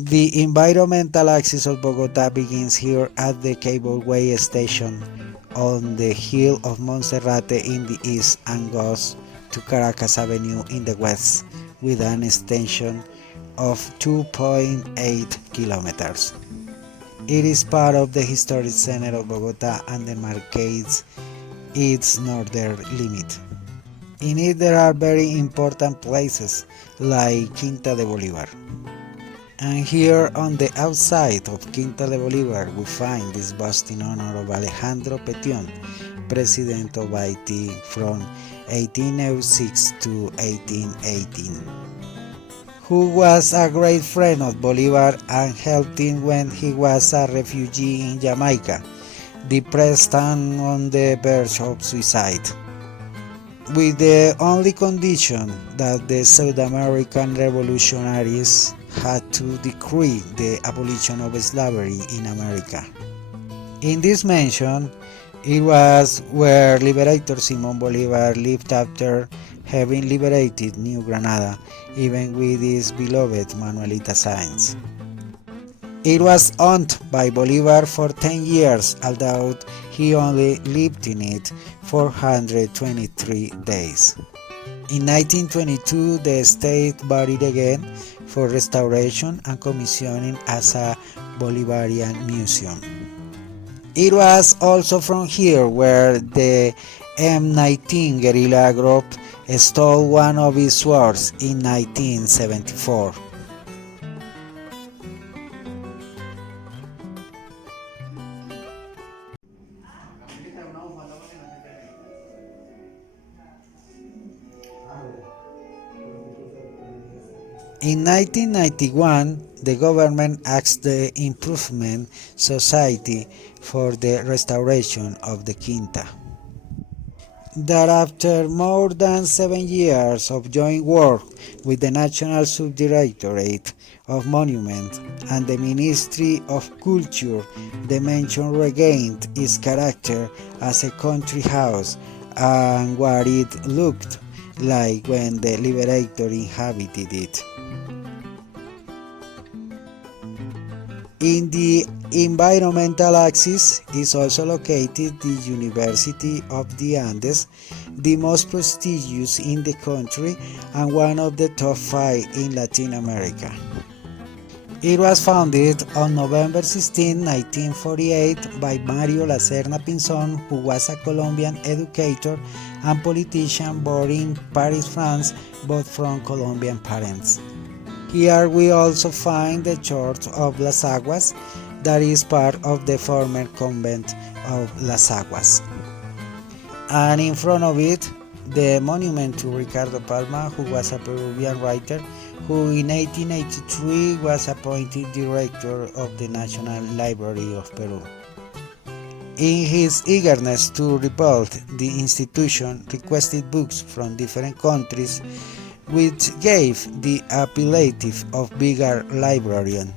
The environmental axis of Bogotá begins here at the cableway station on the hill of Monserrate in the east and goes to Caracas Avenue in the west with an extension of 2.8 kilometers. It is part of the historic center of Bogotá and demarcates its northern limit. In it there are very important places like Quinta de Bolívar. And here on the outside of Quinta de Bolívar we find this bust in honor of Alejandro Petion, President of Haiti from 1806 to 1818, who was a great friend of Bolívar and helped him when he was a refugee in Jamaica, depressed and on the verge of suicide, with the only condition that the South American revolutionaries had to decree the abolition of slavery in America. In this mansion, it was where Liberator Simón Bolívar lived after having liberated New Granada, even with his beloved Manuelita Sáenz. It was owned by Bolívar for 10 years, although he only lived in it 423 days. In 1922, the state bought it again for restoration and commissioning as a Bolivarian museum. It was also from here where the M19 guerrilla group stole one of his swords in 1974. In 1991, the government asked the Improvement Society for the restoration of the Quinta. That after more than 7 years of joint work with the National Subdirectorate of Monuments and the Ministry of Culture, the mansion regained its character as a country house and what it looked like when the Liberator inhabited it. In the environmental axis is also located the University of the Andes, the most prestigious in the country and one of the top 5 in Latin America. It was founded on November 16, 1948 by Mario Lacerna Pinzón, who was a Colombian educator and politician born in Paris, France, both from Colombian parents. Here we also find the church of Las Aguas, that is part of the former convent of Las Aguas. And in front of it, the monument to Ricardo Palma, who was a Peruvian writer, who in 1883 was appointed director of the National Library of Peru. In his eagerness to rebuild, the institution requested books from different countries, which gave the appellative of bigger librarian.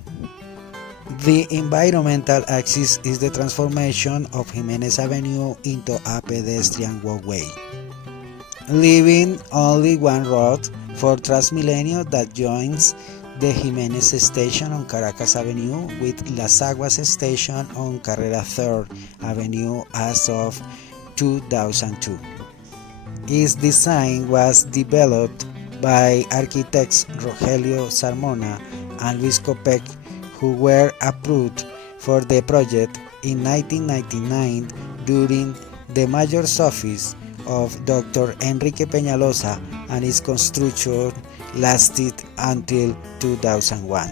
The environmental axis is the transformation of Jimenez Avenue into a pedestrian walkway, leaving only one road for Transmilenio that joins the Jimenez station on Caracas Avenue with Las Aguas station on Carrera 3rd Avenue as of 2002. Its design was developed by architects Rogelio Sarmona and Luis Copec, who were approved for the project in 1999 during the mayor's office of Dr. Enrique Peñalosa, and its construction lasted until 2001.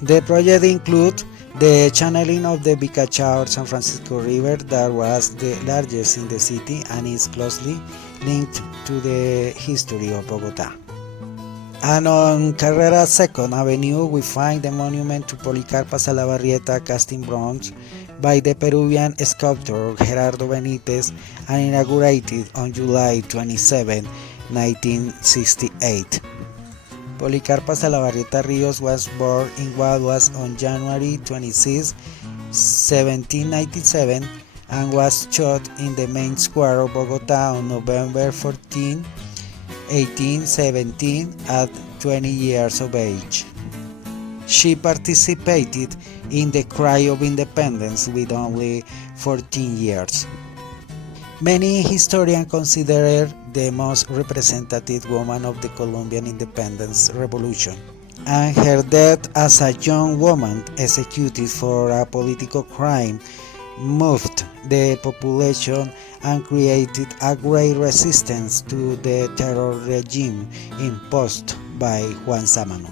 The project included the channeling of the Vicachao-San Francisco River that was the largest in the city and is closely linked to the history of Bogotá. And on Carrera 2nd Avenue we find the monument to Policarpa Salabarrieta cast in bronze by the Peruvian sculptor Gerardo Benítez and inaugurated on July 27, 1968. Policarpa Salabarrieta Rios was born in Guaduas on January 26, 1797 and was shot in the main square of Bogotá on November 14, 1817 at 20 years of age. She participated in the cry of independence with only 14 years. Many historians consider her the most representative woman of the Colombian independence revolution, and her death as a young woman executed for a political crime moved the population and created a great resistance to the terror regime imposed by Juan Sámano.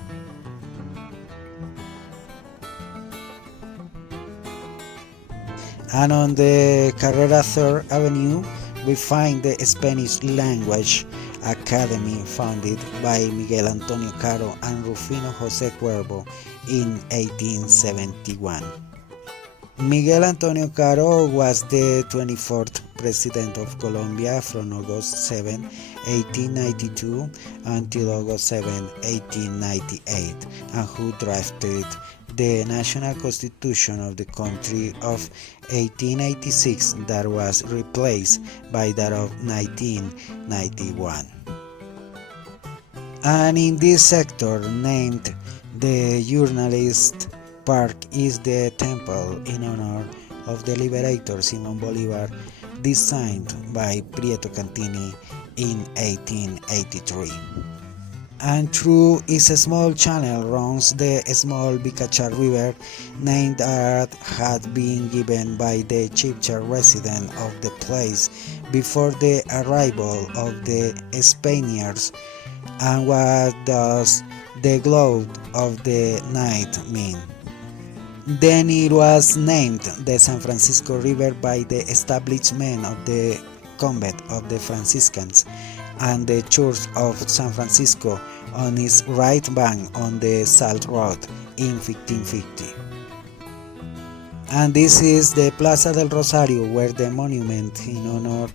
And on the Carrera 3rd Avenue, we find the Spanish Language Academy founded by Miguel Antonio Caro and Rufino José Cuervo in 1871. Miguel Antonio Caro was the 24th President of Colombia from August 7, 1892 until August 7, 1898, and who drafted the National Constitution of the country of 1886 that was replaced by that of 1991. And in this sector, named the Journalist Park, is the temple in honor of the liberator Simón Bolívar, designed by Prieto Cantini in 1883. And through its small channel runs the small Bicachar River, named that had been given by the Chibcha resident of the place before the arrival of the Spaniards, and what does the glow of the night mean? Then it was named the San Francisco River by the establishment of the convent of the Franciscans and the Church of San Francisco on its right bank on the Salt Road in 1550. And this is the Plaza del Rosario, where the monument in honor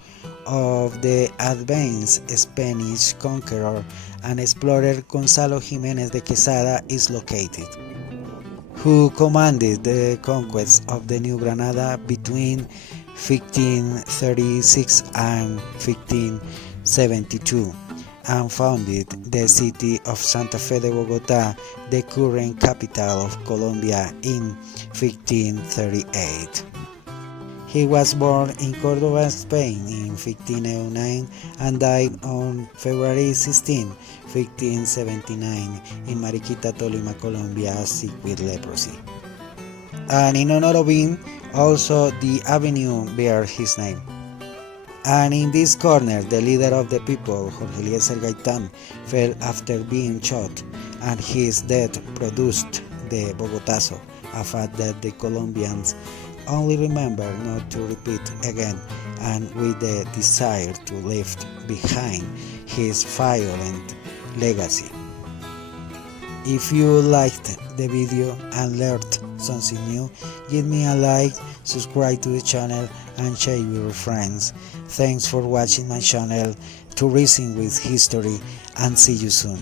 of the advanced Spanish conqueror and explorer Gonzalo Jiménez de Quesada is located, who commanded the conquest of the New Granada between 1536 and 1572, and founded the city of Santa Fe de Bogotá, the current capital of Colombia, in 1538. He was born in Córdoba, Spain in 1509 and died on February 16, 1579 in Mariquita, Tolima, Colombia, sick with leprosy. And in honor of him, also the avenue bears his name. And in this corner, the leader of the people, Jorge Eliezer Gaitán, fell after being shot, and his death produced the Bogotazo, a fact that the Colombians only remember not to repeat again, and with the desire to leave behind his violent legacy. If you liked the video and learned something new, give me a like, subscribe to the channel and share with your friends. Thanks for watching my channel, Tourism with History, and see you soon.